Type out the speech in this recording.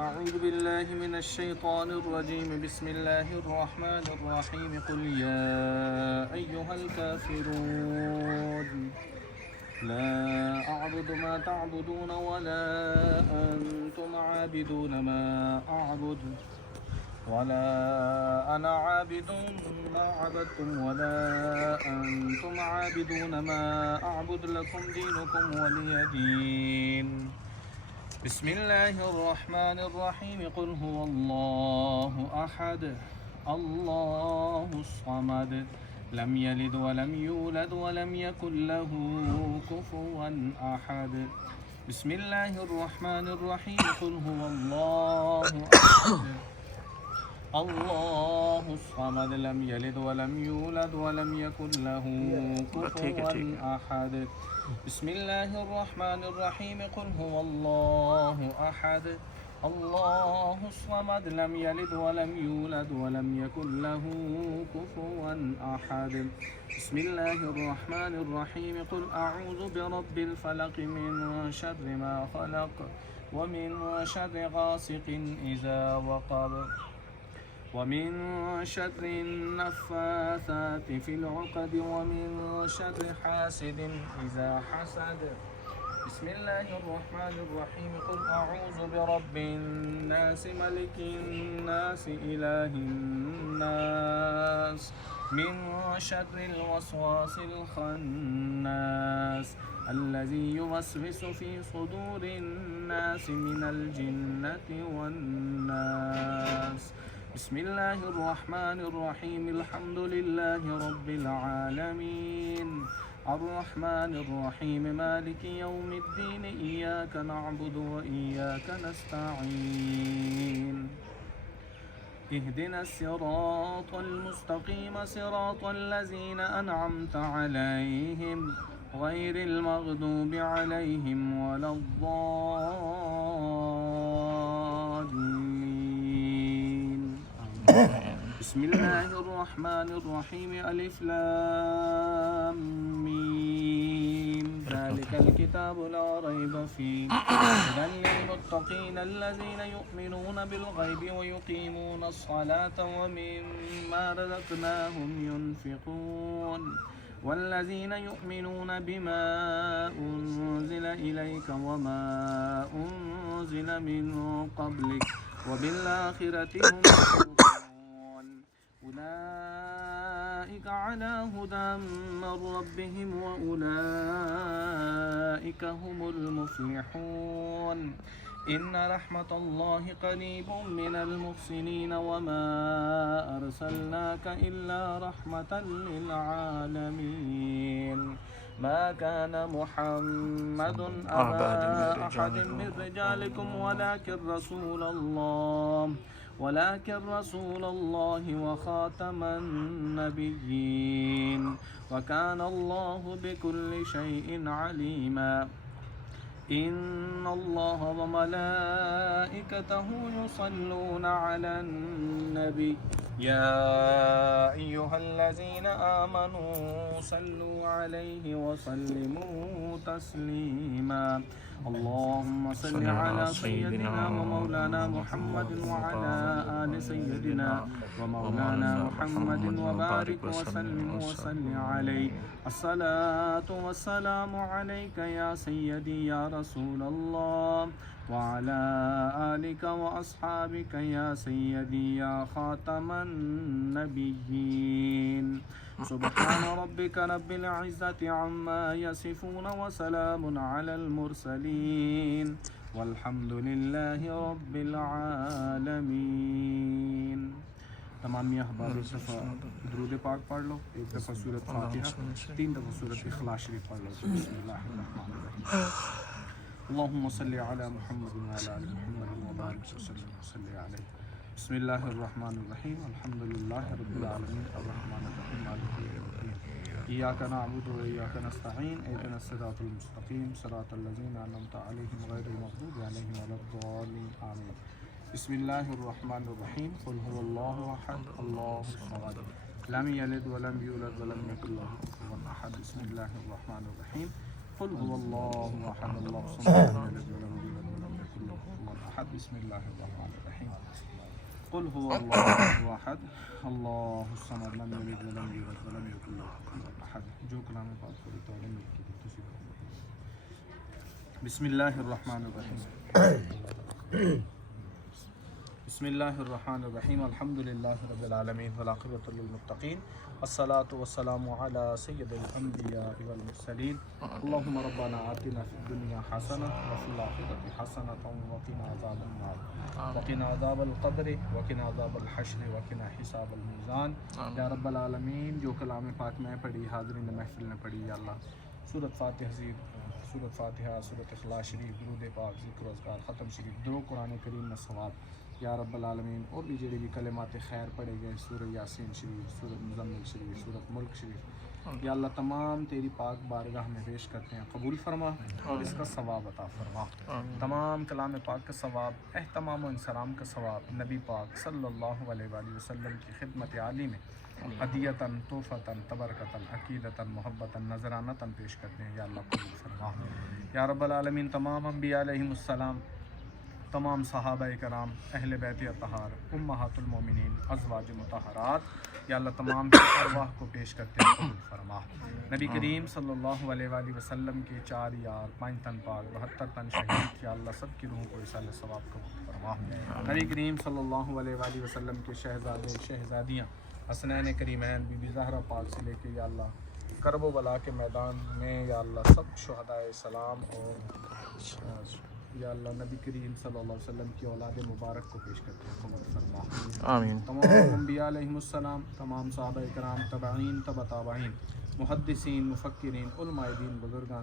أعوذ بالله من الشيطان الرجيم. بسم الله الرحمن الرحيم. قل يا أيها الكافرون لا أعبد ما تعبدون ولا أنتم عابدون ما أعبد ولا أنا عابد ما عبدتم ولا أنتم عابدون ما أعبد لكم دينكم ولي دين. بسم الله الرحمن الرحيم. قل هو الله أحد الله الصمد لم يلد ولم يولد ولم يكن له كفوا أحد. بسم الله الرحمن الرحيم. قل هو الله أحد الله الصمد لم يلد ولم يولد ولم يكن له كفوا أحد. بسم الله الرحمن الرحيم. قل هو الله أحد الله الصمد لم يلد ولم يولد ولم يكن له كفوا أحد. بسم الله الرحمن الرحيم. قل أعوذ برب الفلق من شر ما خلق ومن شر غاسق إذا وقب ومن شر النفاثات في العقد ومن شر حاسد إذا حسد. بسم الله الرحمن الرحيم. قل أعوذ برب الناس ملك الناس إله الناس من شر الوسواس الخناس الذي يوسوس في صدور الناس من الجنة والناس. بسم الله الرحمن الرحيم. الحمد لله رب العالمين الرحمن الرحيم مالك يوم الدين إياك نعبد وإياك نستعين اهدنا الصراط المستقيم صراط الذين أنعمت عليهم غير المغضوب عليهم ولا الضالين. بسم الله الرحمن الرحيم. ألف لام ميم ذلك الكتاب لا ريب فيه هدى للمتقين الذين يؤمنون بالغيب ويقيمون الصلاة ومما رزقناهم ينفقون والذين يؤمنون بما أنزل إليك وما أنزل من قبلك وبالآخرة هم يوقنون أولئك على هدى من ربهم وأولئك هم المفلحون. إن رحمة الله قريب من المحسنين وما أرسلناك إلا رحمة للعالمين. ما كان محمد أبا أحد من رجالكم ولكن رسول الله وخاتم النبيين وكان الله بكل شيء عليما. إن الله وملائكته يصلون على النبي يا أيها الذين آمنوا صلوا عليه وسلموا تسليما. اللهم صل على سيدنا ومولانا محمد وعلى آل سيدنا ومولانا محمد وبارك وسلم وصل عليه. الصلاة والسلام عليك يا سيدي يا رسول الله وعلى آلك وأصحابك يا سيدي يا خاتم النبيين. سبحان ربك رب العزة عما يصفون وسلام على المرسلين والحمد لله رب العالمين. तमाम अहबाब एक दफ़ा दुरूद पाक पढ़ लो, एक दफ़ा सूरत फातिहा, 3 दफ़ा सूरत इखलास शरीफ पढ़ लो. अल्लाहुम्मा सल्लि अला मुहम्मद व अला आलि मुहम्मद व बारिक वसल्लिम वसल्लि अलैहि. बिस्मिल्लाहिर रहमानिर रहीम. अल्हम्दुलिल्लाहि रब्बिल आलमीन अर्रहमानिर रहीम मालिकि यौमिद्दीन. इय्याका नअबुदु व इय्याका नस्तईन इहदिनस सिरातल मुस्तक़ीम सिरातल लज़ीना अनअमता अलैहिम गैरिल मग़दूबि अलैहिम वलद्दाल्लीन. आमीन. बिस्मिल्लाहिर्रहमानिर्रहीम. क़ुल हुवल्लाहु अहद अल्लाहुस समद लम यलिद वलम यूलद वलम यकुल लहु कुफुवन अहद. बिस्मिल्लाहिर्रहमानिर्रहीम. क़ुल हुवल्लाहु अहद अल्लाहुस समद लम यलिद वलम यूलद वलम यकुल लहु कुफुवन अहद. بسم اللہ الرحمن الرحیم قل هو اللہ احد اللہ الصمد لم یلد ولم یولد ولم یکن له کفوا احد. جو کلام پاک پڑھی تو علم کی تسی بسم اللہ الرحمن الرحیم بسم اللہ الرحمن الرحیم الحمد للہ رب العالمین والعاقبۃ للمتقین والصلاة والسلام علی سید الانبیاء والمرسلین اللہم ربنا آتنا فی الدنیا حسنہ وفی الآخرۃ حسنہ وقنا عذاب النار وقنا عذاب القبر وقنا عذاب الحشر وقنا حساب المیزان. یا رب العالمین جو کلام پاک میں پڑھی حاضرین محفل نے پڑھی یا اللہ سورۃ فاتحہ سورۃ اخلاص شریف درود پاک ذکر و اذکار ختم شریف دو قرآن کریم میں ثواب یا رب العالمین. اور بھی جڑی بھی کلمات خیر پڑھے گئے سورہ یاسین شریف سورۃ مزمل شریف سورۃ ملک شریف یا اللہ تمام تیری پاک بارگاہ میں پیش کرتے ہیں قبول فرما اور اس کا ثواب عطا فرما. تمام کلام پاک کا ثواب اہتمام و انصرام کا ثواب نبی پاک صلی اللہ علیہ وآلہ وسلم کی خدمت عالی میں ہدیتاً توفۃً تبرکتاً عقیدتاً محبتاً نذرانتاً پیش کرتے ہیں یا اللہ قبول فرما. یا رب العالمین تمام انبیاء علیہم السلام تمام صحابہ کرام اہل بیت اطہار امہات المومنین ازواج مطہرات یا اللہ تمام کی ارواح کو پیش کرتے ہیں قبول فرما. نبی کریم صلی اللہ علیہ وآلہ وسلم کے 4 یار 5 تن پاک 72 تن شہید یا اللہ سب کی روحوں کو اصال ثواب قبول فرما. نبی کریم صلی اللہ علیہ وآلہ وسلم کے شہزادے شہزادیاں حسنین کریمین بی بی زہرا پاک سے لے کے یا اللہ کرب و بلا کے میدان میں یا اللہ سب شہدائے سلام اور یا اللہ نبی کریم صلی اللہ علیہ وسلم کی اولاد مبارک کو پیش کرتے ہیں قبول فرما. آمین. تمام انبیاء علیہم السلام تمام صحابہ کرام تابعین تبع تابعین محدثین مفکرین علماء دین بزرگان